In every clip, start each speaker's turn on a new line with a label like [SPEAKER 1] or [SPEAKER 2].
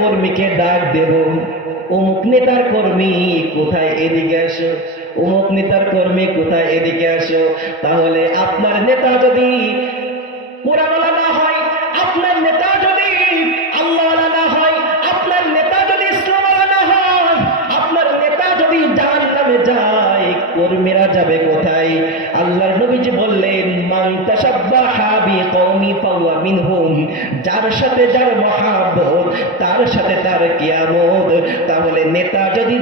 [SPEAKER 1] কর্মীকে ডাক দেব। অমুক নেতার কর্মী কোথায় এদিকে আসো? অমুক নেতার কর্মী কোথায় এদিকে আসো? তাহলে আপনার নেতা যদি কোরআনওয়ালা না হয়, আপনার নেতা যদি আল্লাহওয়ালা না হয়, আপনার নেতা যদি ইসলামওয়ালা না হয়, আপনার নেতা যদি জাহান্নামে যায়, কর্মীরা যাবে কোথায়? আল্লাহর নবীজি বললেন, মান তাসাব্বাহা বিকওমি ফাওয়া মিনহুম যার সাথে যার মহাব্বত তার সাথে তার কিয়ামত। তাহলে নেতা যদি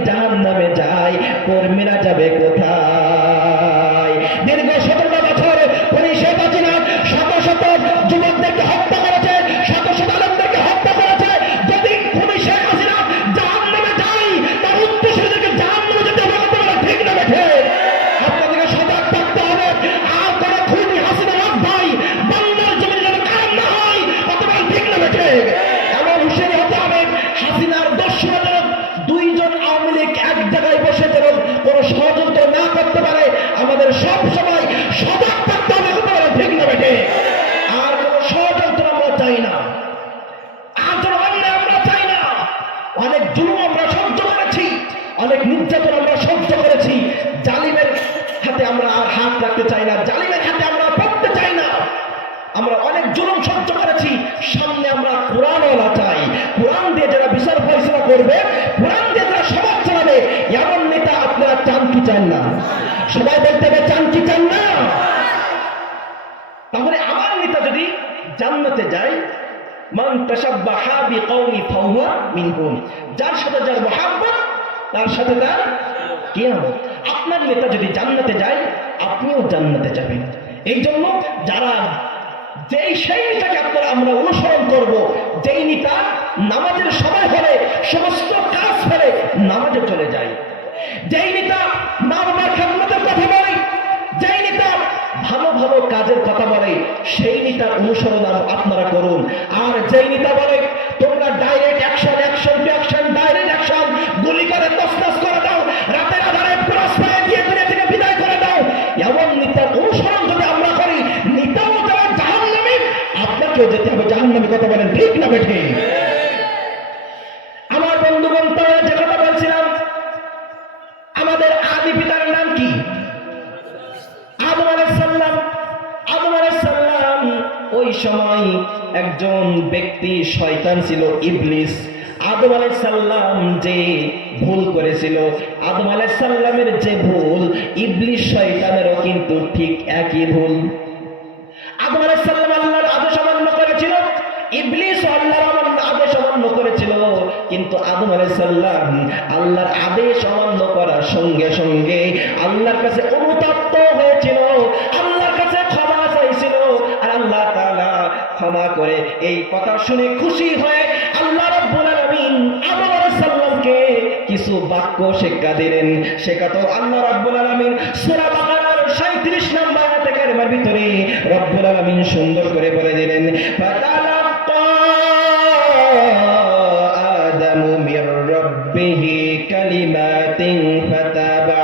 [SPEAKER 1] নির্যাতন আমরা সহ্য করেছি। জালিমের হাতে আমরা আর হাত রাখতে চাই না। জালিমের হাতে আমরা পড়তে চাই না। আমরা অনেক জুলুম সহ্য করেছি। সামনে আমরা কোরআনওয়ালা চাই। কোরআন দিয়ে যারা বিচার ফয়সলা করবে, কোরআন দিয়ে যারা সমাজ চালাবে, এমন নেতা আপনারা চান কি চান না? সবাই বলতে হবে, চান কি চান না? তাহলে আমার নেতা যদি জান্নাতে যায়, মান তাসাব্বাহা বিকওমি ফাহুয়া মিনহুম। যার সাথে যার মহাব্বত তার সাথে তার কিয়ামত। আপনার নেতা যদি জান্নাতে যায়, আপনিও জান্নাতে যাবেন। এই জন্য যারা যেই সেই নেতাকে আপনারা আমরা অনুসরণ করব, যেই নেতা নামাজের সময় হলে, সমস্ত কাজ ফেলে নামাজে চলে যায়। যেই নেতা মা বাবার কথা বলে, যেই নেতা ভালো ভালো কাজের কথা বলে, সেই নেতার অনুসরণ আপ- আপনারা করুন। আর যেই নেতা বলে জাহান্নামী কথা বলেন, ঠিক না বেঠে? আমার বন্ধুগণ তারা যে কথা বলছিলাম, আমাদের আদি পিতার নাম কি? ওই সময় একজন ব্যক্তি শয়তান ছিল, ইবলিস। আদম আলাইসাল্লাম যে ভুল করেছিল, আদম আলাইসাল্লামের যে ভুল, ইবলিস শয়তানেরও কিন্তু ঠিক একই ভুল। ইবলিস আদেশ অমান্য করেছিল। কিন্তু আদম আলাইসাল্লাম আল্লাহর আদেশ অমান্য করার সঙ্গে সঙ্গে আল্লাহর কাছে অনুতপ্ত হয়েছিল ক্ষমা করে এই কথা শুনে খুশি হয়ে আল্লাহ আলামিন আদম কিছু বাক্য শিক্ষা দিলেন। শেখা তো আল্লাহ রাব্বুল আলামিন সূরা বাকারার 37 নম্বর আয়াতের ভিতরে রব্বুল আলামিন সুন্দর করে বলে দিলেন, ফাতালা كتب